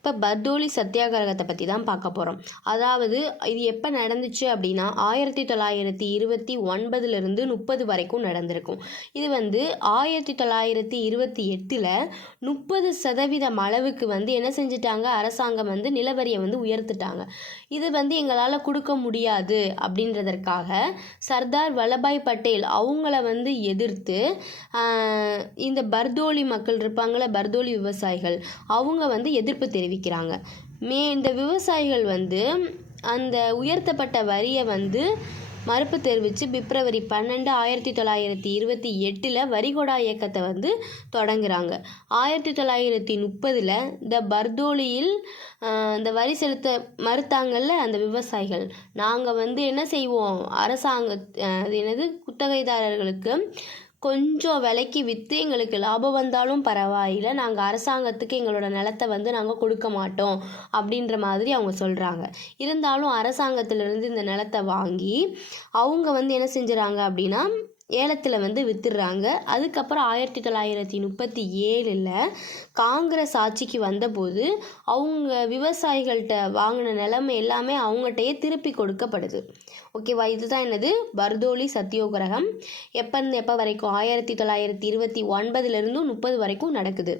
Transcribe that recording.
இப்போ பர்தோலி சத்தியாகிரகத்தை பற்றி தான் பார்க்க போகிறோம். அதாவது இது எப்போ நடந்துச்சு அப்படின்னா 1929 30 வரைக்கும் நடந்திருக்கும். இது 1928 30% அளவுக்கு என்ன செஞ்சிட்டாங்க, அரசாங்கம் நிலவரியை உயர்த்திட்டாங்க. இது எங்களால் கொடுக்க முடியாது அப்படின்றதற்காக சர்தார் வல்லபாய் பட்டேல் அவங்கள எதிர்த்து இந்த பர்தோலி மக்கள் இருப்பாங்கள, பர்தோலி விவசாயிகள், அவங்க எதிர்ப்பு தெரிவிக்கிறாங்க. இந்த விவசாயிகள் அந்த உயர்த்தப்பட்ட வரியை மறுப்பு தெரிவித்து பிப்ரவரி 12 1928 வரிகொடா இயக்கத்தை தொடங்குறாங்க. 1930 இந்த பர்தோலியில் இந்த வரி செலுத்த மறுத்தாங்கல்ல அந்த விவசாயிகள், நாங்கள் என்ன செய்வோம், அரசாங்க குத்தகைதாரர்களுக்கு கொஞ்சம் விலைக்கு விற்று எங்களுக்கு லாபம் வந்தாலும் பரவாயில்லை, நாங்கள் அரசாங்கத்துக்கு எங்களோட நிலத்தை நாங்கள் கொடுக்க மாட்டோம் அப்படின்ற மாதிரி அவங்க சொல்கிறாங்க. இருந்தாலும் அரசாங்கத்திலிருந்து இந்த நிலத்தை வாங்கி அவங்க என்ன செஞ்சுறாங்க அப்படின்னா ஏலத்தில் வித்துடுறாங்க. அதுக்கப்புறம் 1937 காங்கிரஸ் ஆட்சிக்கு வந்தபோது அவங்க விவசாயிகள்கிட்ட வாங்கின நிலைமை எல்லாமே அவங்ககிட்டயே திருப்பி கொடுக்கப்படுது. ஓகேவா? இதுதான் பர்தோலி சத்தியாகிரகம் எப்போ வரைக்கும் 1929 30 வரைக்கும் நடக்குது.